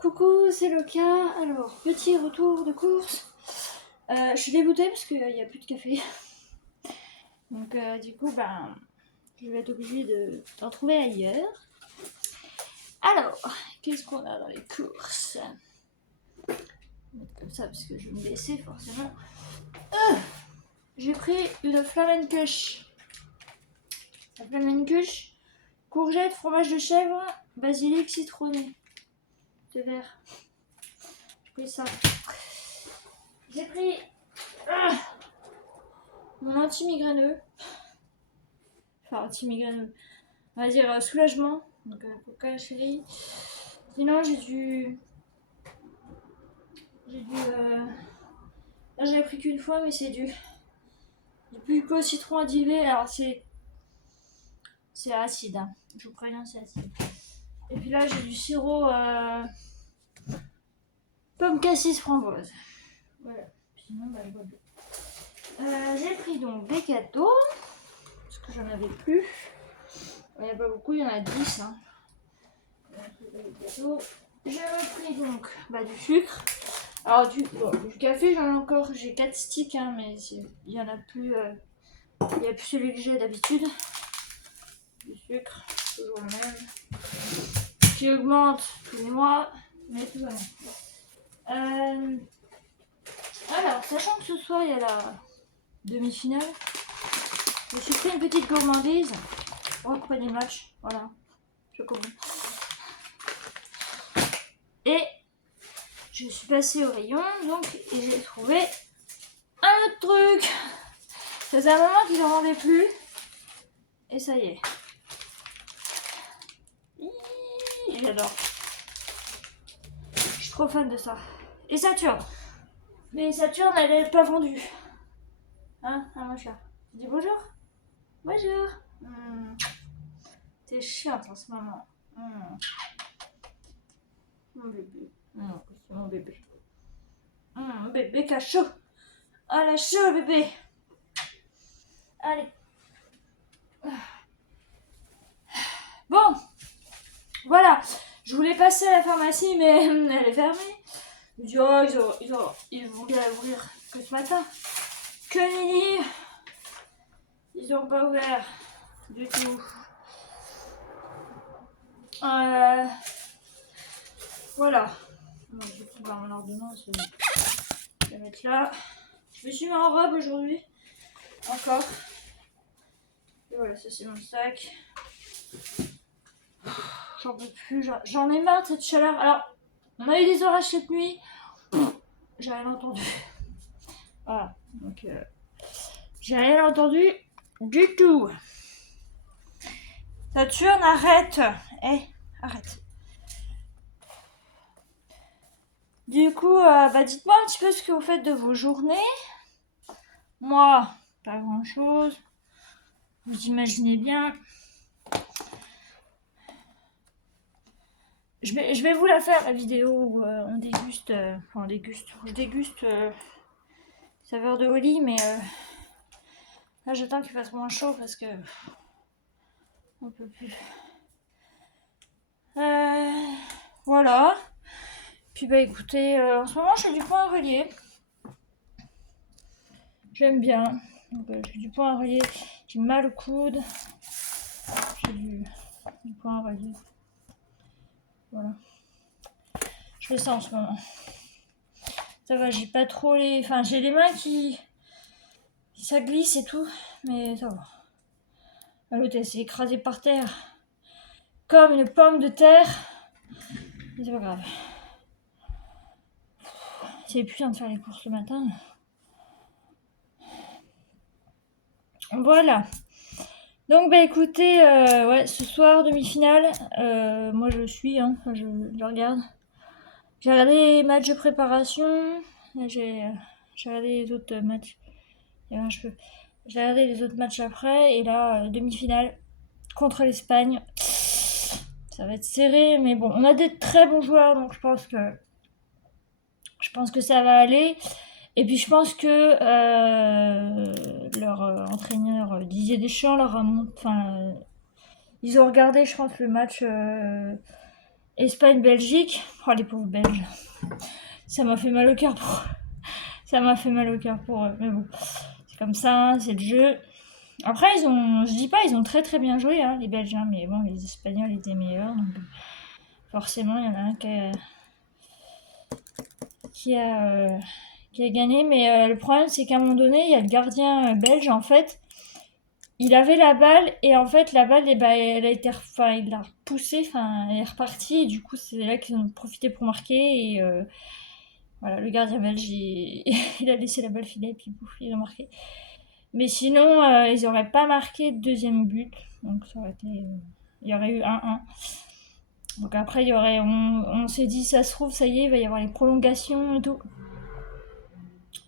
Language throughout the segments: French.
Coucou, c'est Loka. Alors, petit retour de course. Je suis dégoûtée parce qu'il n'y a plus de café. Donc, du coup, je vais être obligée d'en trouver ailleurs. Alors, qu'est-ce qu'on a dans les courses? Je vais mettre comme ça parce que je vais me laisser forcément. J'ai pris une Flamencush. La Flamencush, courgette, fromage de chèvre, basilic, citronné. C'est vert. J'ai pris ça. J'ai pris mon anti-migraineux. Enfin, anti-migraineux. On va dire soulagement. Donc, coca, chérie. Sinon, j'ai du. Là, j'avais pris qu'une fois, mais c'est du pulpo citron adivé. Alors, c'est acide. Hein. Je vous préviens, c'est acide. Et puis là, j'ai du sirop pomme cassis framboise. Voilà. Sinon, je vois bien. J'ai pris donc des gâteaux. Parce que j'en avais plus. Il n'y a pas beaucoup, il y en a 10. Hein. J'ai repris donc du sucre. Alors du café, j'en ai encore, j'ai 4 sticks, hein, mais il y en a plus. Il n'y a plus celui que j'ai d'habitude. Du sucre, toujours le même. Qui augmente tous les mois, mais tout va bien. Alors, sachant que ce soir il y a la demi-finale, je me suis fait une petite gourmandise pour accompagner le match. Voilà, je comprends. Et je suis passée au rayon, donc, et j'ai trouvé un autre truc. Ça faisait un moment qu'ils n'en vendaient plus. Et ça y est. J'adore. Je suis trop fan de ça. Et Saturne. Mais Saturne, elle est pas vendue. Hein, mon chat. Tu dis bonjour? Bonjour. T'es chiante en ce moment. Mon bébé. C'est mon bébé. Bébé qui a chaud. Ah, la chaud, bébé. Allez. Bon. Voilà. Je voulais passer à la pharmacie, mais elle est fermée. Je me dis, oh, ils vont bien ouvrir que ce matin. Que nenni. Ils ont pas ouvert du tout. Voilà. Donc, je vais voir mon ordonnance. Je vais la mettre là. Je me suis mis en robe aujourd'hui. Encore. Et voilà, ça c'est mon sac. J'en peux plus. J'en ai marre de cette chaleur. Alors, on a eu des orages cette nuit. J'ai rien entendu. Voilà. Donc, j'ai rien entendu du tout. Saturne, arrête. Arrête. Du coup, dites-moi un petit peu ce que vous faites de vos journées. Moi, pas grand-chose. Vous imaginez bien. Je vais vous la faire, la vidéo où on déguste. Je déguste saveur de Oli, mais là j'attends qu'il fasse moins chaud parce que on peut plus. Voilà. Puis écoutez, en ce moment je fais du point à relier. J'aime bien. Donc, je fais du point à relier. J'ai mal au coude. J'ai du point à relier. Voilà. Je fais ça en ce moment. Ça va, j'ai pas trop les. Enfin, j'ai les mains qui. Ça glisse et tout, mais ça va. L'autre, elle s'est écrasée par terre. Comme une pomme de terre. Mais c'est pas grave. C'est épuisant de faire les courses le matin. Voilà. Donc, écoutez, ce soir, demi-finale. Moi, je suis, je regarde. J'ai regardé les matchs de préparation. J'ai regardé les autres matchs. J'ai regardé les autres matchs après. Et là, demi-finale contre l'Espagne. Ça va être serré, mais bon, on a des très bons joueurs, donc je pense que ça va aller. Et puis je pense que leur entraîneur Didier Deschamps leur a montré. Ils ont regardé, je pense, le match Espagne-Belgique. Oh, les pauvres Belges. Ça m'a fait mal au cœur pour... Ça m'a fait mal au cœur pour eux. Mais bon, c'est comme ça, c'est le jeu. Après, je dis pas, ils ont très très bien joué, hein, les Belges. Hein, mais bon, les Espagnols étaient meilleurs. Donc forcément, il y en a un qui a gagné. Mais le problème, c'est qu'à un moment donné, il y a le gardien belge, en fait. Il avait la balle et en fait la balle elle a été il l'a repoussée, elle est repartie et du coup c'est là qu'ils ont profité pour marquer et voilà, le gardien belge il a laissé la balle filer et puis pouf, ils ont marqué. Mais sinon ils auraient pas marqué de deuxième but, donc ça aurait été il y aurait eu 1-1. Donc après on s'est dit ça se trouve ça y est, il va y avoir les prolongations et tout.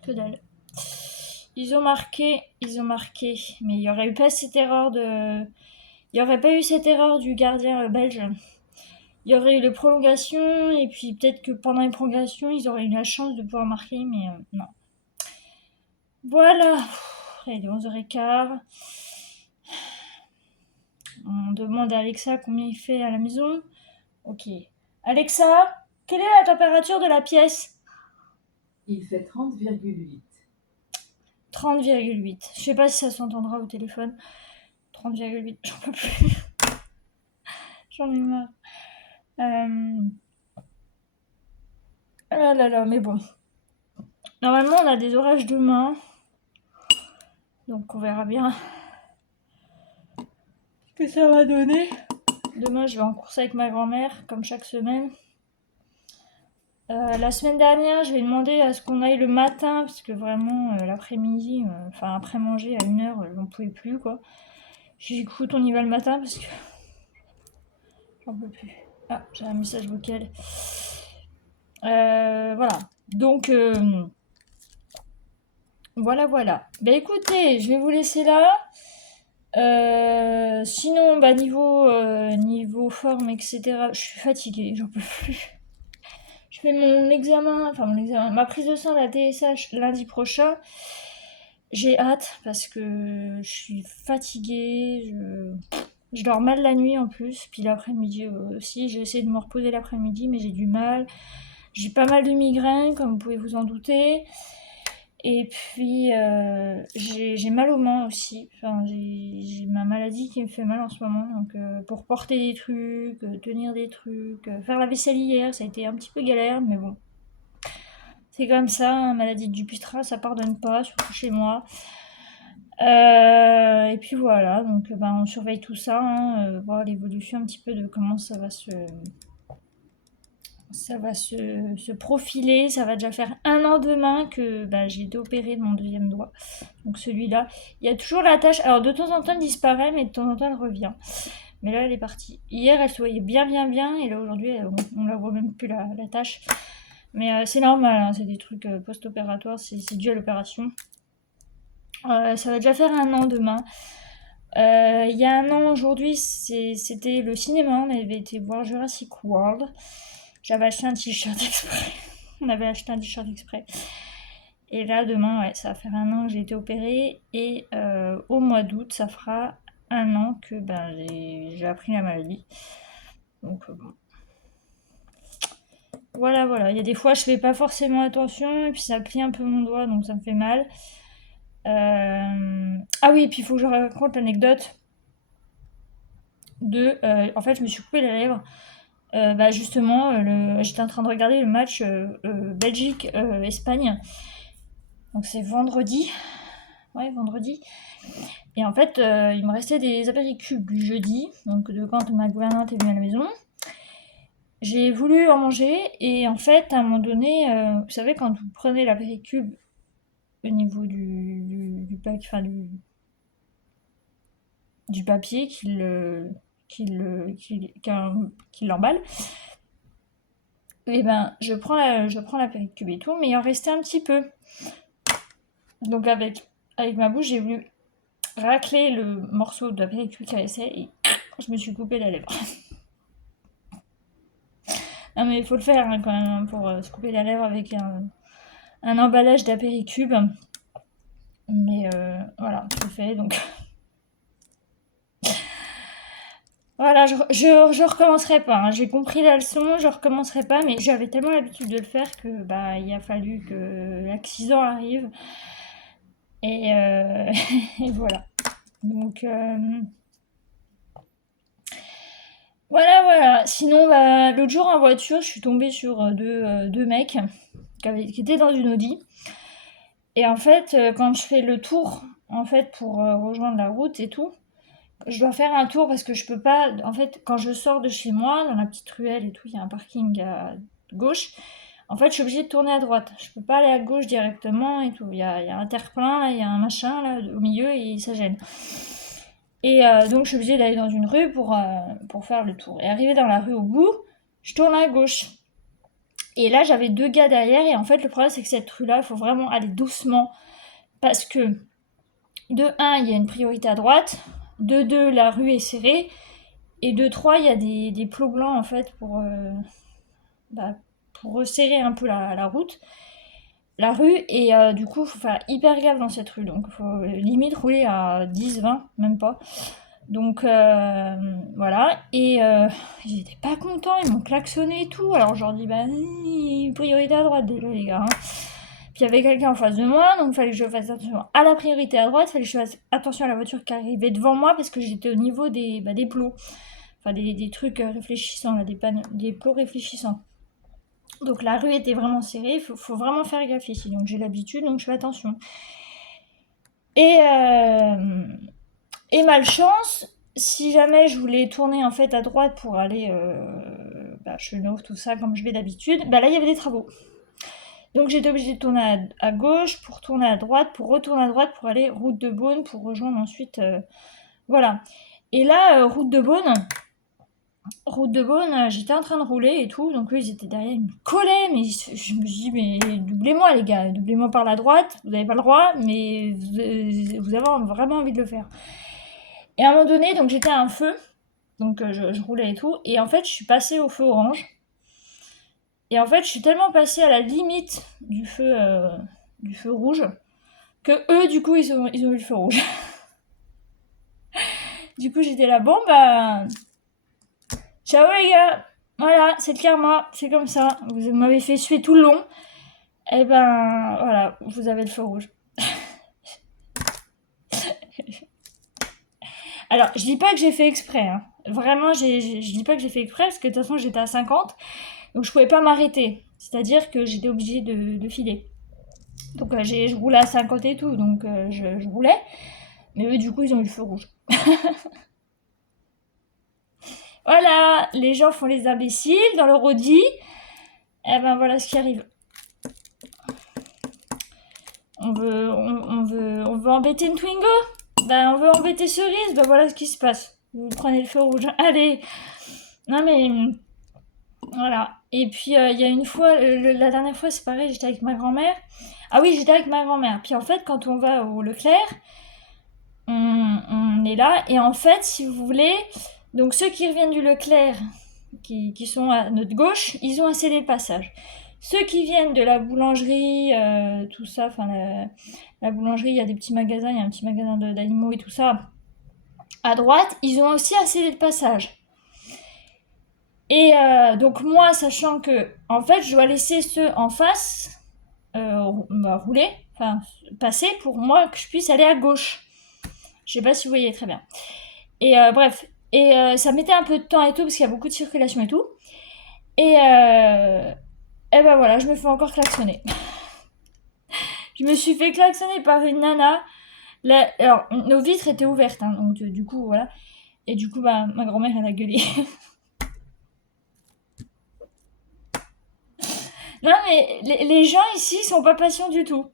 Que dalle. Ils ont marqué, mais il n'y aurait eu pas cette erreur il n'y aurait pas eu cette erreur du gardien belge. Il y aurait eu les prolongations, et puis peut-être que pendant les prolongations, ils auraient eu la chance de pouvoir marquer, mais non. Voilà, il est 11h15. On demande à Alexa combien il fait à la maison. Ok. Alexa, quelle est la température de la pièce? Il fait 30,8. 30,8. Je sais pas si ça s'entendra au téléphone. 30,8, j'en peux plus. J'en ai marre. Ah là là, mais bon. Normalement, on a des orages demain. Donc, on verra bien ce que ça va donner. Demain, je vais en course avec ma grand-mère, comme chaque semaine. La semaine dernière, je vais demander à ce qu'on aille le matin, parce que vraiment, l'après-midi, après manger à 1h, j'en pouvais plus, quoi. J'ai dit, écoute, on y va le matin, parce que j'en peux plus. Ah, j'ai un message vocal. Voilà. Donc, voilà. Bah écoutez, je vais vous laisser là. Sinon, niveau forme, etc., je suis fatiguée, j'en peux plus. Je fais mon examen, ma prise de sang de la TSH lundi prochain. J'ai hâte parce que je suis fatiguée, je dors mal la nuit en plus, puis l'après-midi aussi. J'ai essayé de me reposer l'après-midi, mais j'ai du mal. J'ai pas mal de migraines, comme vous pouvez vous en douter. Et puis, j'ai mal aux mains aussi. J'ai ma maladie qui me fait mal en ce moment. Donc, pour porter des trucs, tenir des trucs, faire la vaisselle hier, ça a été un petit peu galère, mais bon. C'est comme ça, hein, maladie de Dupuytren, ça pardonne pas, surtout chez moi. Et puis voilà, donc on surveille tout ça, hein, voir l'évolution un petit peu de comment ça va se profiler. Ça va déjà faire 1 an demain que j'ai été opérée de mon deuxième doigt. Donc celui-là, il y a toujours la tache. Alors de temps en temps, elle disparaît, mais de temps en temps, elle revient. Mais là, elle est partie. Hier, elle se voyait bien, et là, aujourd'hui, on la voit même plus, la tache. Mais c'est normal, hein, c'est des trucs post-opératoires, c'est dû à l'opération. Ça va déjà faire 1 an demain. Il y a 1 an aujourd'hui, c'était le cinéma, on avait été voir Jurassic World. J'avais acheté un t-shirt exprès. On avait acheté un t-shirt exprès. Et là, demain, ouais, ça va faire 1 an que j'ai été opérée. Et au mois d'août, ça fera 1 an que j'ai appris la maladie. Donc bon. Voilà. Il y a des fois, je fais pas forcément attention. Et puis ça plie un peu mon doigt, donc ça me fait mal. Ah oui, et puis il faut que je raconte l'anecdote en fait, je me suis coupé la lèvre. Justement, j'étais en train de regarder le match Belgique-Espagne. Donc c'est vendredi. Ouais, vendredi. Et en fait, il me restait des apéricubes du jeudi, donc de quand ma gouvernante est venue à la maison. J'ai voulu en manger et en fait, à un moment donné, vous savez, quand vous prenez l'apéricube au niveau du papier qui l'emballe, et je prends l'apéricube et tout, mais il en restait un petit peu. Donc avec ma bouche, j'ai voulu racler le morceau de l'apéricube qui restait et je me suis coupé la lèvre. Non mais il faut le faire hein, quand même hein, pour se couper la lèvre avec un emballage d'apéricube. Mais voilà, je le fais donc. Voilà, je recommencerai pas, hein. J'ai compris la leçon, je recommencerai pas, mais j'avais tellement l'habitude de le faire que bah il a fallu que l'accident arrive. Et, et voilà. Donc voilà. Sinon, bah, l'autre jour en voiture, je suis tombée sur deux mecs qui étaient dans une Audi. Et en fait, quand je fais le tour, en fait, pour rejoindre la route et tout, je dois faire un tour parce que je peux pas. En fait, quand je sors de chez moi, dans la petite ruelle et tout, il y a un parking à gauche. En fait, je suis obligée de tourner à droite. Je peux pas aller à gauche directement et tout. Il y a un terre-plein, là, il y a un machin là au milieu et ça gêne. Et donc, je suis obligée d'aller dans une rue pour faire le tour. Et arrivé dans la rue au bout, je tourne à gauche. Et là, j'avais deux gars derrière. Et en fait, le problème, c'est que cette rue-là, il faut vraiment aller doucement. Parce que, de un, il y a une priorité à droite. De deux, la rue est serrée. Et de trois, il y a des plots blancs, en fait, pour resserrer un peu la route. La rue. Et du coup, il faut faire hyper gaffe dans cette rue. Donc, il faut limite rouler à 10-20, même pas. Donc voilà, et ils étaient pas contents, ils m'ont klaxonné et tout. Alors je leur dis, bah, priorité à droite déjà, les gars, hein. Puis il y avait quelqu'un en face de moi, donc il fallait que je fasse attention à la priorité à droite, il fallait que je fasse attention à la voiture qui arrivait devant moi parce que j'étais au niveau des plots, enfin des trucs réfléchissants, là, des plots réfléchissants. Donc la rue était vraiment serrée, faut vraiment faire gaffe ici. Donc j'ai l'habitude, donc je fais attention. Et malchance, si jamais je voulais tourner en fait à droite pour aller Chenauve, tout ça, comme je vais d'habitude, bah là il y avait des travaux. Donc j'étais obligée de tourner à gauche pour tourner à droite, pour retourner à droite pour aller route de Beaune pour rejoindre ensuite. Voilà. Et là, route de Beaune, j'étais en train de rouler et tout, donc eux ils étaient derrière, ils me collaient, mais je me dis, mais doublez-moi les gars, doublez-moi par la droite, vous n'avez pas le droit, mais vous avez vraiment envie de le faire. Et à un moment donné, donc j'étais à un feu, donc je roulais et tout, et en fait je suis passée au feu orange. Et en fait je suis tellement passée à la limite du feu rouge que eux du coup ils ont eu le feu rouge. Du coup j'étais là, bon bah ciao les gars, voilà c'est clairement, c'est comme ça, vous m'avez fait suer tout le long, et ben voilà, vous avez le feu rouge. Alors je dis pas que j'ai fait exprès, hein. Vraiment je dis pas que j'ai fait exprès parce que de toute façon j'étais à 50. Donc je pouvais pas m'arrêter. C'est-à-dire que j'étais obligée de filer. Donc je roulais à 50 et tout, donc je roulais. Mais eux, du coup, ils ont eu le feu rouge. Voilà, les gens font les imbéciles dans le Audi. Et ben voilà ce qui arrive. On veut embêter une Twingo. Ben on veut embêter Cerise. Ben voilà ce qui se passe. Vous prenez le feu rouge. Allez. Non mais voilà. Et puis il y a une fois, la dernière fois c'est pareil, j'étais avec ma grand-mère. Ah oui, j'étais avec ma grand-mère. Puis en fait, quand on va au Leclerc, on est là. Et en fait, si vous voulez, donc ceux qui reviennent du Leclerc, qui sont à notre gauche, ils ont un cédé de passage. Ceux qui viennent de la boulangerie, tout ça, enfin la boulangerie, il y a des petits magasins, il y a un petit magasin d'animaux et tout ça. À droite, ils ont aussi un cédé de passage. Et donc moi, sachant que en fait, je dois laisser ceux en face rouler, enfin passer pour moi que je puisse aller à gauche. Je sais pas si vous voyez très bien. Et bref, et ça mettait un peu de temps et tout parce qu'il y a beaucoup de circulation et tout. Et ben voilà, je me fais encore klaxonner. Je me suis fait klaxonner par une nana. Alors, nos vitres étaient ouvertes, hein, donc du coup, voilà. Et du coup, bah, ma grand-mère, elle a gueulé. Non, mais les gens ici sont pas patients du tout.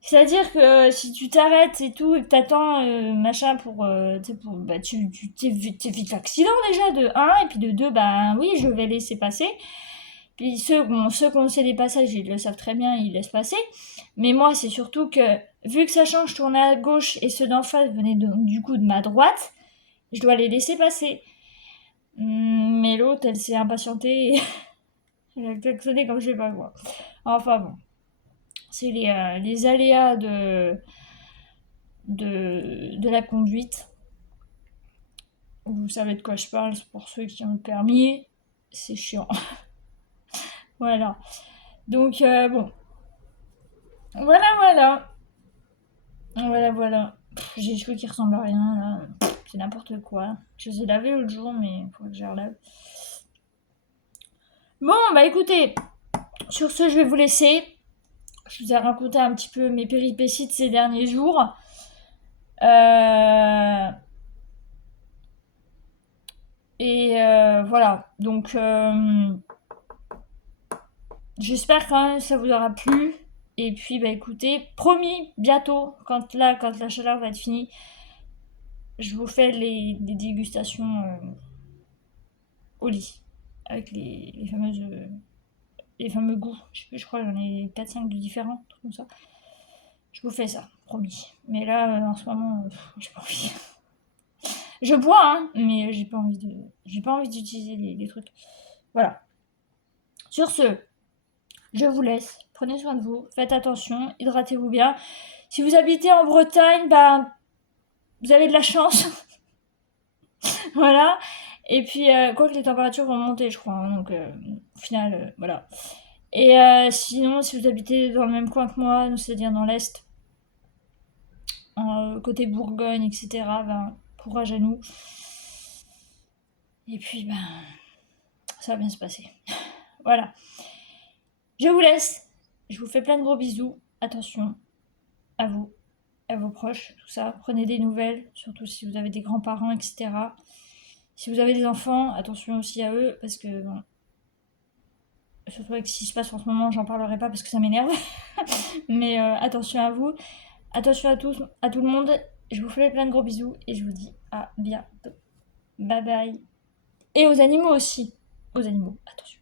C'est-à-dire que si tu t'arrêtes et tout, et que t'attends machin bah, tu t'évites l'accident déjà, de un, et puis de deux, bah oui, je vais laisser passer. Puis ceux qui ont des passages, ils le savent très bien, ils laissent passer. Mais moi, c'est surtout que, vu que ça change, je tournais à gauche et ceux d'en face venaient du coup de ma droite, je dois les laisser passer. Mais l'autre, elle s'est impatientée et elle a klaxonné comme je sais pas quoi. Enfin bon, c'est les aléas de la conduite. Vous savez de quoi je parle, c'est pour ceux qui ont le permis. C'est chiant. Voilà. Donc, bon. Voilà. Voilà. J'ai les cheveux qui ressemblent à rien, là. C'est n'importe quoi. Je les ai lavés l'autre jour, mais il faut que je les relave. Bon, bah écoutez, sur ce, je vais vous laisser. Je vous ai raconté un petit peu mes péripéties de ces derniers jours. Voilà. Donc, j'espère quand même que ça vous aura plu. Et puis, bah écoutez, promis, bientôt, quand la chaleur va être finie, je vous fais des dégustations au lit. Avec les fameuses. Les fameux goûts. Je sais plus, je crois que j'en ai 4-5 de différents, comme ça. Je vous fais ça, promis. Mais là, en ce moment, j'ai pas envie. Je bois, hein, mais j'ai pas envie d'utiliser les trucs. Voilà. Sur ce, je vous laisse. Prenez soin de vous. Faites attention. Hydratez-vous bien. Si vous habitez en Bretagne, ben, vous avez de la chance. Voilà. Et puis, quoi que les températures vont monter, je crois. Hein, donc, au final, voilà. Et sinon, si vous habitez dans le même coin que moi, c'est-à-dire dans l'Est, côté Bourgogne, etc., ben, courage à nous. Et puis, ben, ça va bien se passer. Voilà. Je vous laisse. Je vous fais plein de gros bisous. Attention à vous, à vos proches, tout ça. Prenez des nouvelles, surtout si vous avez des grands-parents, etc. Si vous avez des enfants, attention aussi à eux, parce que, bon, surtout avec ce qui se passe en ce moment, j'en parlerai pas parce que ça m'énerve. Mais attention à vous. Attention à tous, à tout le monde. Je vous fais plein de gros bisous et je vous dis à bientôt. Bye bye. Et aux animaux aussi. Aux animaux, attention.